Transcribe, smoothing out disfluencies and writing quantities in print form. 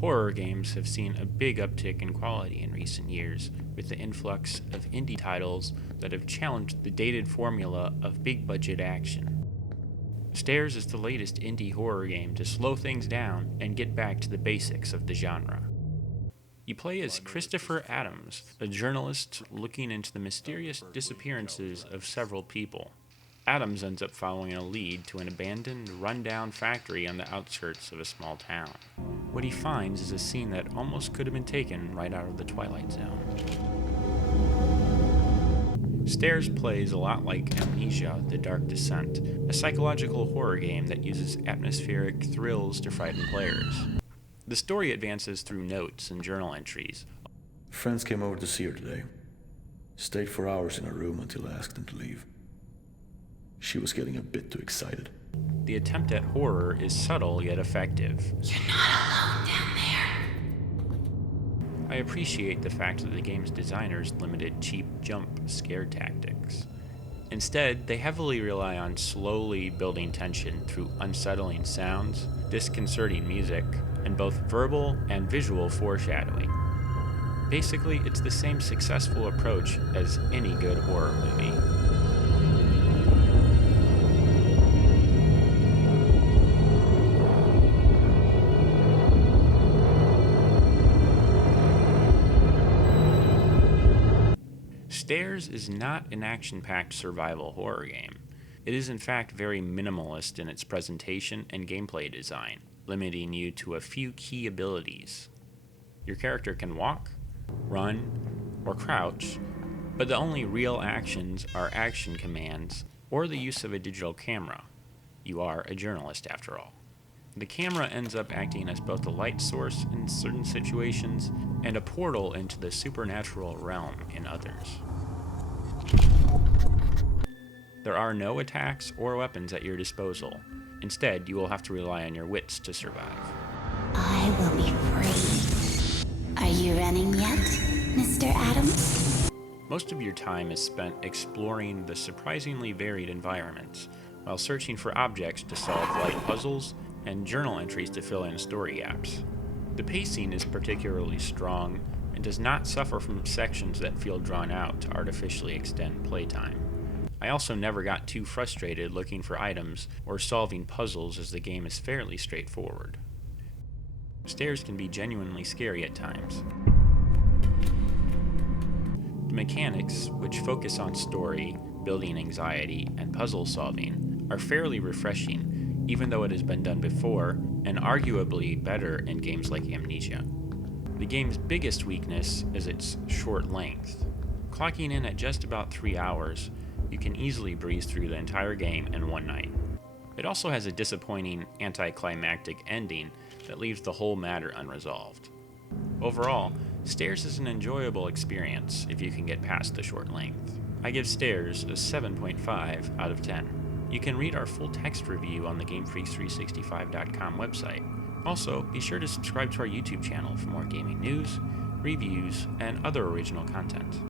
Horror games have seen a big uptick in quality in recent years, with the influx of indie titles that have challenged the dated formula of big budget action. Stairs is the latest indie horror game to slow things down and get back to the basics of the genre. You play as Christopher Adams, a journalist looking into the mysterious disappearances of several people. Adams ends up following a lead to an abandoned, run-down factory on the outskirts of a small town. What he finds is a scene that almost could have been taken right out of the Twilight Zone. Stairs plays a lot like Amnesia: The Dark Descent, a psychological horror game that uses atmospheric thrills to frighten players. The story advances through notes and journal entries. Friends came over to see her today. Stayed for hours in her room until I asked them to leave. She was getting a bit too excited. The attempt at horror is subtle yet effective. You're not alone down there. I appreciate the fact that the game's designers limited cheap jump scare tactics. Instead, they heavily rely on slowly building tension through unsettling sounds, disconcerting music, and both verbal and visual foreshadowing. Basically, it's the same successful approach as any good horror movie. Stairs is not an action-packed survival horror game. It is in fact very minimalist in its presentation and gameplay design, limiting you to a few key abilities. Your character can walk, run, or crouch, but the only real actions are action commands or the use of a digital camera. You are a journalist after all. The camera ends up acting as both a light source in certain situations and a portal into the supernatural realm in others. There are no attacks or weapons at your disposal. Instead, you will have to rely on your wits to survive. I will be free. Are you running yet, Mr. Adams? Most of your time is spent exploring the surprisingly varied environments, while searching for objects to solve light puzzles and journal entries to fill in story gaps. The pacing is particularly strong and does not suffer from sections that feel drawn out to artificially extend playtime. I also never got too frustrated looking for items or solving puzzles, as the game is fairly straightforward. Stairs can be genuinely scary at times. The mechanics, which focus on story, building anxiety, and puzzle solving, are fairly refreshing, even though it has been done before, and arguably better in games like Amnesia. The game's biggest weakness is its short length. Clocking in at just about 3 hours, you can easily breeze through the entire game in one night. It also has a disappointing anticlimactic ending that leaves the whole matter unresolved. Overall, Stairs is an enjoyable experience if you can get past the short length. I give Stairs a 7.5 out of 10. You can read our full text review on the GameFreaks365.com website. Also, be sure to subscribe to our YouTube channel for more gaming news, reviews, and other original content.